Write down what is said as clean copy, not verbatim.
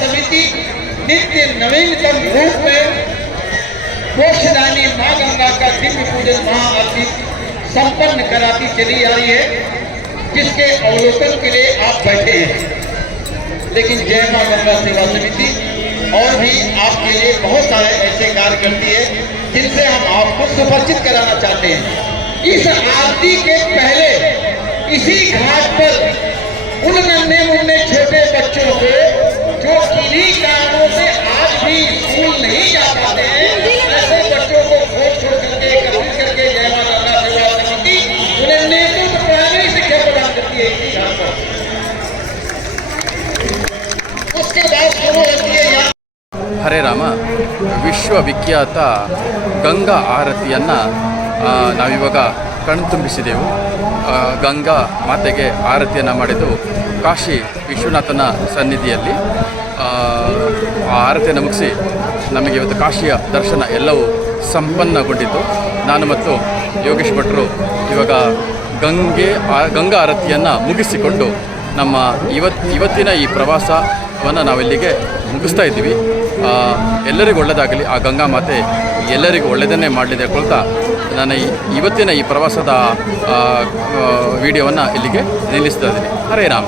समिति नित्य नवीनतम रूप में मोक्षदायिनी मां गंगा का दिव्य पूजन महाआरती संपन्न कराती चली आ रही है, जिसके अवलोकन के लिए आप बैठे हैं। लेकिन जय मां गंगा सेवा समिति और भी आपके लिए बहुत सारे ऐसे कार्य करती है जिनसे हम आपको सुपरिचित कराना चाहते हैं। इस आरती के पहले इसी घाट पर उन नन्हे मुन्ने छोटे बच्चों को जो किन्हीं कारणों से आज भी स्कूल नहीं जा पाते हैं, ऐसे बच्चों को वोट छोड़ करके कबूल करके जय मां गंगा सेवा समिति उन्हें नेतृत्व प्राइमरी शिक्षा प्रदान करती है इसी घाट पर। उसके बाद शुरू होती है यहाँ ಹರೇ ರಾಮ ವಿಶ್ವವಿಖ್ಯಾತ ಗಂಗಾ ಆರತಿಯನ್ನು ನಾವಿವಾಗ ಕಣ್ತುಂಬಿಸಿದೆವು. ಗಂಗಾ ಮಾತೆಗೆ ಆರತಿಯನ್ನು ಮಾಡಿದ್ದು ಕಾಶಿ ವಿಶ್ವನಾಥನ ಸನ್ನಿಧಿಯಲ್ಲಿ. ಆ ಆರತಿಯನ್ನು ಮುಗಿಸಿ ನಮಗೆ ಇವತ್ತು ಕಾಶಿಯ ದರ್ಶನ ಎಲ್ಲವೂ ಸಂಪನ್ನಗೊಂಡಿದ್ದು. ನಾನು ಮತ್ತು ಯೋಗೇಶ್ ಭಟ್ರು ಇವಾಗ ಗಂಗಾ ಆರತಿಯನ್ನು ಮುಗಿಸಿಕೊಂಡು ನಮ್ಮ ಇವತ್ತಿನ ಈ ಪ್ರವಾಸವನ್ನು ನಾವಿಲ್ಲಿಗೆ ಮುಗಿಸ್ತಾ ಇದ್ದೀವಿ. ಎಲ್ಲರಿಗೂ ಒಳ್ಳೆಯದಾಗಲಿ, ಆ ಗಂಗಾ ಮಾತೆ ಎಲ್ಲರಿಗೂ ಒಳ್ಳೆಯದನ್ನೇ ಮಾಡಲಿದೆ ಕೊಳ್ತಾ ನಾನು ಇವತ್ತಿನ ಈ ಪ್ರವಾಸದ ವಿಡಿಯೋವನ್ನು ಇಲ್ಲಿಗೆ ನಿಲ್ಲಿಸ್ತಾ ಇದ್ದೀನಿ. ಹರೇ ರಾಮ.